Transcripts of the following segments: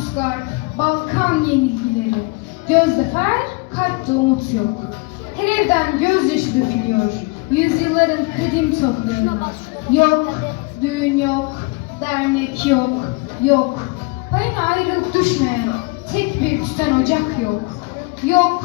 Trablusgar, Balkan yenilgileri, gözde fer, kalpte umut yok. Her evden gözyaşı dökülüyor, yüzyılların kadim toprağına. Yok, düğün yok, dernek yok, yok. Payına ayrılıp düşmeyen tek bir tüten ocak yok. Yok,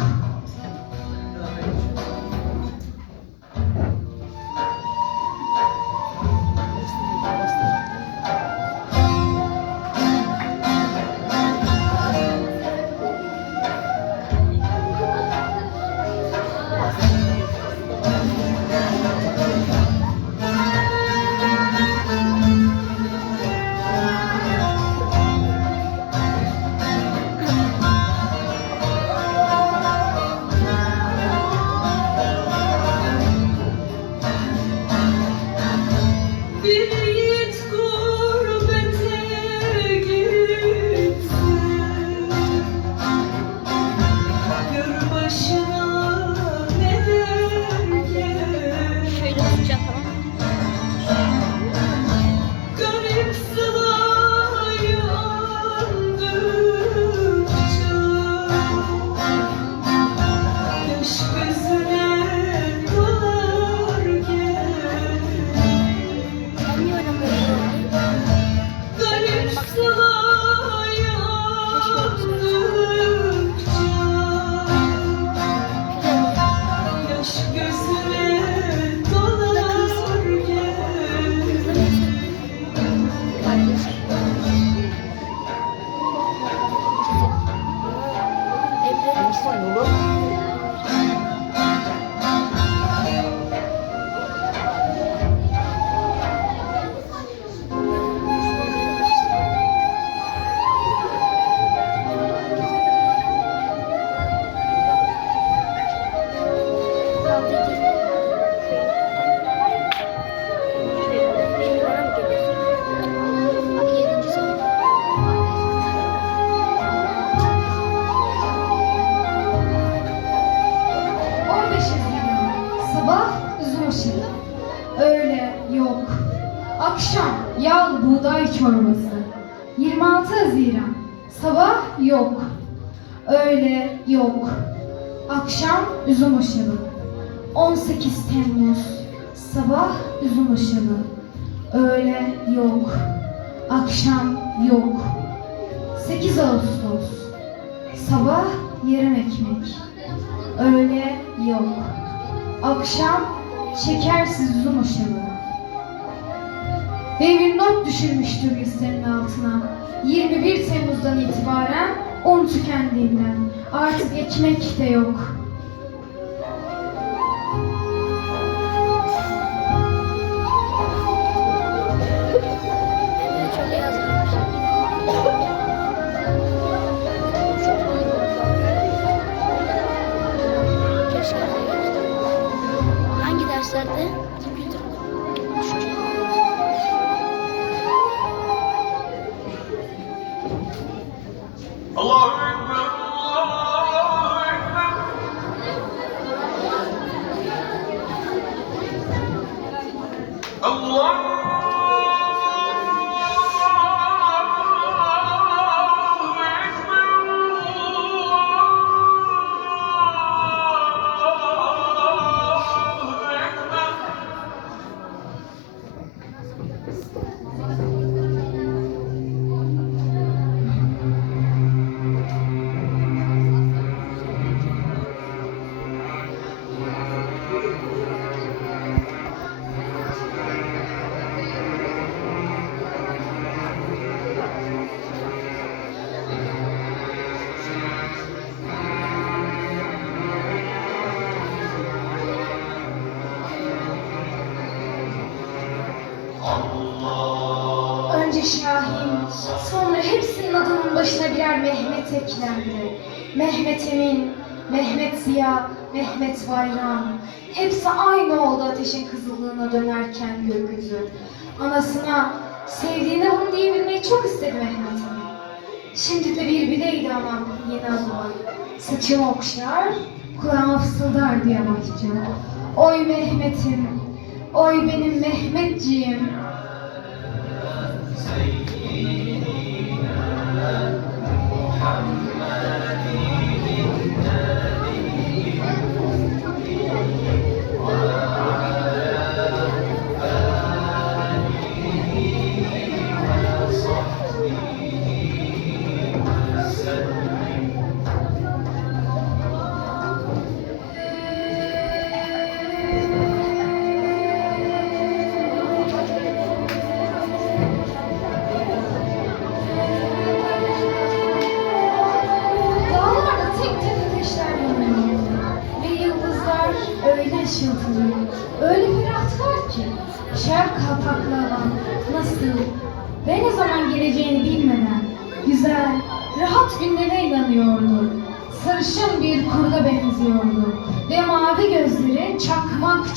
Sai, não dá. Sabah üzüm aşırı. Öğle yok. Akşam yağlı buğday çorbası. 26 Haziran, sabah yok. Öğle yok. Akşam üzüm aşırı. 18 Temmuz, sabah üzüm aşırı. Öğle yok. Akşam yok. 8 Ağustos, sabah yarım ekmek. Öğle. Akşam şekersiz uzun. Ve bir not düşürmüştür listenin altına. 21 Temmuz'dan itibaren un tükendiğinden artık ekmek de yok. Hangi derslerde? Önce Şahin, sonra hepsinin adının başına birer Mehmet eklendi. Mehmet Emin, Mehmet Ziya, Mehmet Bayram. Hepsi aynı oldu ateşin kızıllığına dönerken gökyüzü. Anasına sevdiğine onu diyebilmeyi çok istedi Mehmet Emin. Şimdi de bir bileydi ama yeni adıma. Saçımı okşar, kulağıma fısıldar diye bakacağım. Oy Mehmet'im, oy benim Mehmetciğim.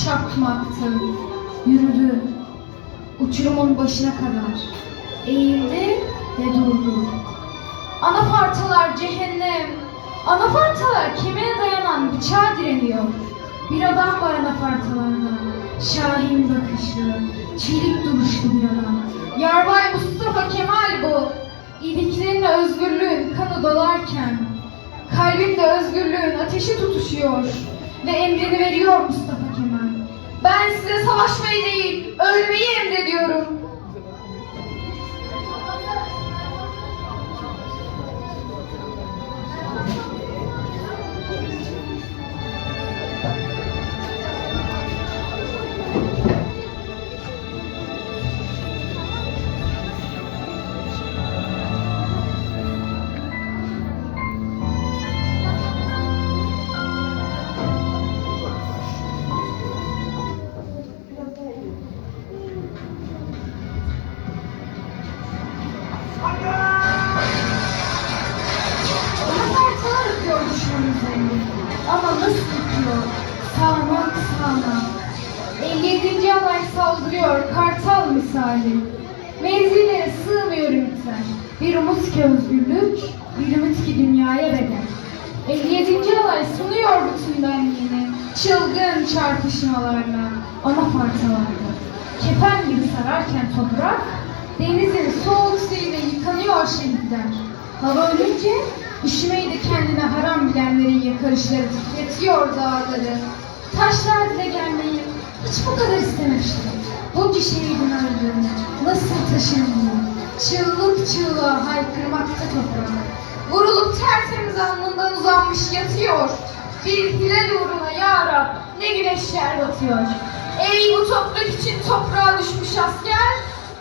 Çakmaktı. Yürüdü. Uçurumun başına kadar. Eğildi ve durdu. Anafartalar cehennem. Anafartalar kemiğe dayanan bıçağa direniyor. Bir adam var anafartalarda. Şahin bakışlı, çelik duruşlu bir adam. Yarbay Mustafa Kemal bu. İliklerine özgürlüğün kanı dolarken kalbimde özgürlüğün ateşi tutuşuyor ve emrini veriyor Mustafa. Ben size savaşmayı değil, ölmeyi emrediyorum. Ama nasıl akıyor? Sağanak sağanak. 57. alay saldırıyor kartal misali. Menzillere sığmıyor ümitler. Bir umut ki özgürlük, bir ümit ki dünyaya bedel. 57. alay sunuyor bütün benliğini. Çılgın çarpışmalarla, anafartalarla. Kefen gibi sararken toprak, denizin soğuk suyuyla yıkanıyor şehitler. Hava ölünce üşümeyi de kendine yakarışları titretiyor dağları. Taşlar dile gelmeyi hiç bu kadar istememiştim. Bunca şehidin öldüğünü nasıl taşınmıyor? Çığlık çığlığa haykırmakta toprak. Vurulup tertemiz alnından uzanmış yatıyor. Bir hilal uğruna ya Rab ne güneşler batıyor. Ey bu toprak için toprağa düşmüş asker,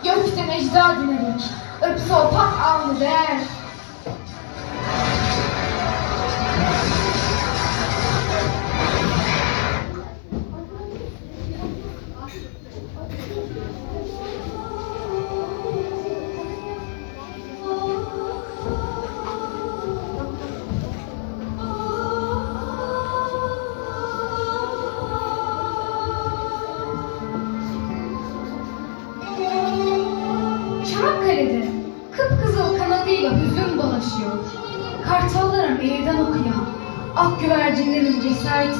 gökten ecda dinedik. Öpse o pak alnı der.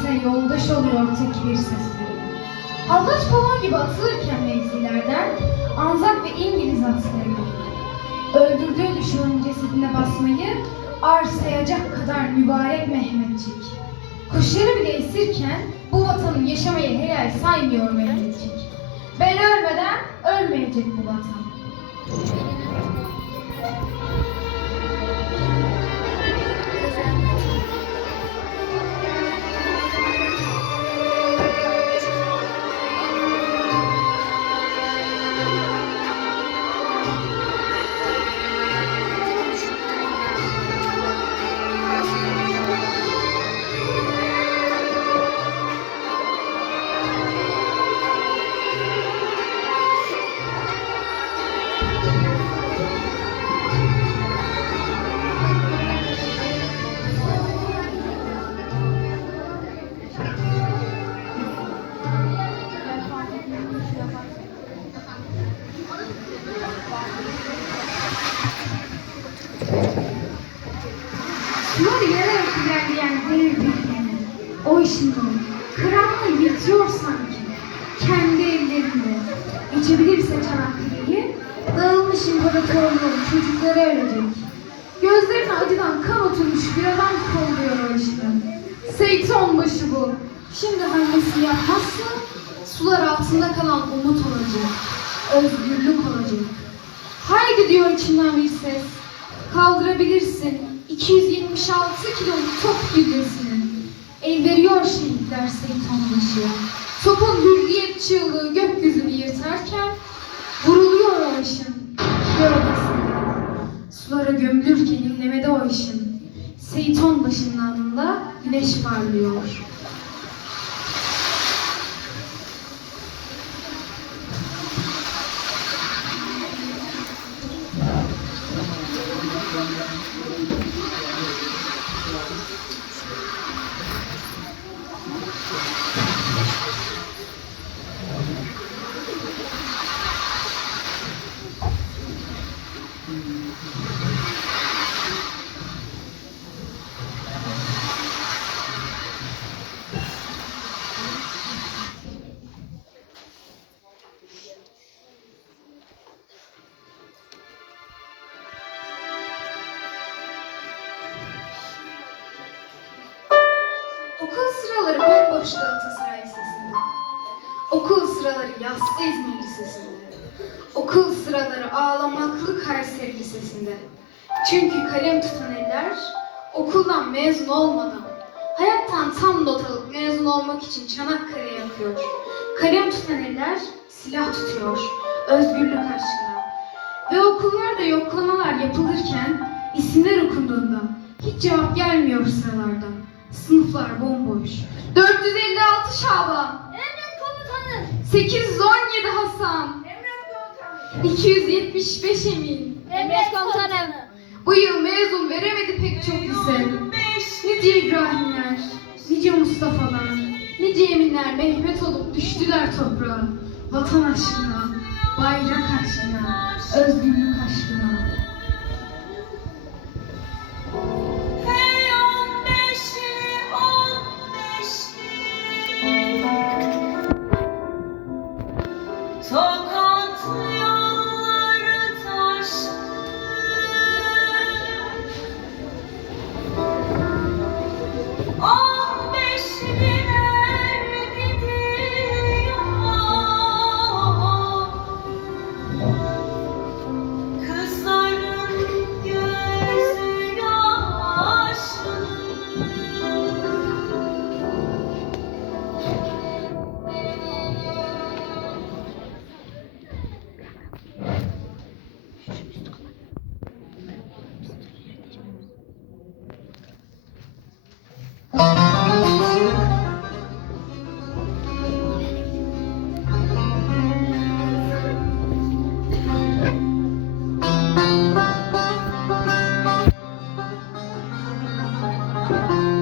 Cesaretine yoldaş oluyor tek bir sesleri. Hallaç balon gibi atılırken mevzilerden Anzak ve İngiliz askerleri. Öldürdüğü düşmanın cesedine basmayı arsayacak kadar mübarek Mehmetçik. Kuşları bile esirken bu vatanın yaşamayı helal saymıyor Mehmetçik. Ben ölmeden ölmeyecek bu vatan. O işin dolu. Krallığı yırtıyor sanki. Kendi ellerinde. İçebilirse Çanakkale'yi, dağılmış imparatorluğun çocukları ölecek. Gözlerine acıdan kan oturmuş bir adam kolluyor o işten. Seyton başı bu. Şimdi hamlesi yapmazsa sular altında kalan umut olacak. Özgürlük olacak. Haydi diyor içimden bir ses. Kaldırabilirsin 276 kiloluk top gübresini. El veriyor şehitler Seyton başı. Topun hürriyet çığlığı gökyüzünü yırtarken vuruluyor o ışın. Gölgesinde. Sulara gömülürken inlemede o ışın. Seyton başının alnında güneş parlıyor. Bomboş Galatasaray Lisesi'nde. Okul sıraları yaslı İzmir Lisesi'nde. Okul sıraları ağlamaklı Kayseri Lisesi'nde. Çünkü kalem tutan eller okuldan mezun olmadan hayattan tam not alıp mezun olmak için Çanakkale yakıyor. Kalem tutan eller silah tutuyor özgürlük aşkına. Ve okullarda yoklamalar yapılırken isimler okunduğunda hiç cevap gelmiyor sıralardan. Sınıflar bomboş. 456 Şaban. Emret komutanım. 817 Hasan. 275 Emin. Emret komutanım. Bu yıl mezun veremedi pek çok lise. Nice İbrahimler, nice Mustafa'lar, nice Eminler Mehmet olup düştüler toprağa. Vatan aşkına, bayrak aşkına, özgürlük aşkına. Çanakkale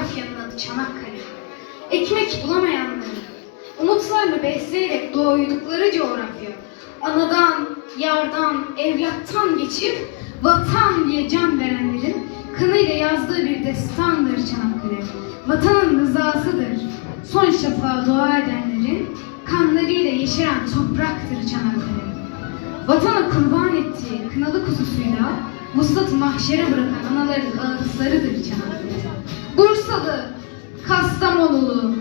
coğrafyanın adı Çanakkale. Ekmek bulamayanları, umutlarını besleyerek doydukları coğrafya. Anadan, yardan, evlattan geçip vatan diye can verenlerin kanıyla yazdığı bir destandır Çanakkale. Vatanın rızasıdır. Son şafağa dua edenlerin kanlarıyla yeşeren topraktır Çanakkale. Vatanı kurban ettiği kınalı kuzusuyla vuslat mahşere bırakan anaların ağıtlarıdır Çanakkale. Bursalı, Kastamonulu,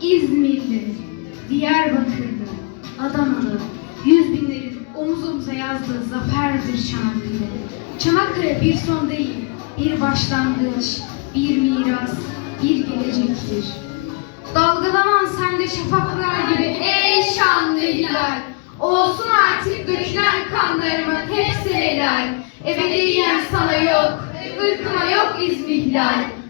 İzmirli, Diyarbakırlı, Adanalı, yüz binlerin omuz omuza yazdığı zaferdir Çanakkale. Çanakkale bir son değil, bir başlangıç, bir miras, bir gelecektir. Dalgalanan sende şafaklar gibi ey şanlı hilal. Olsun artık dökülen kanlarımın hepsi helal. Ebediyen sana yok, ırkıma yok izmihlal.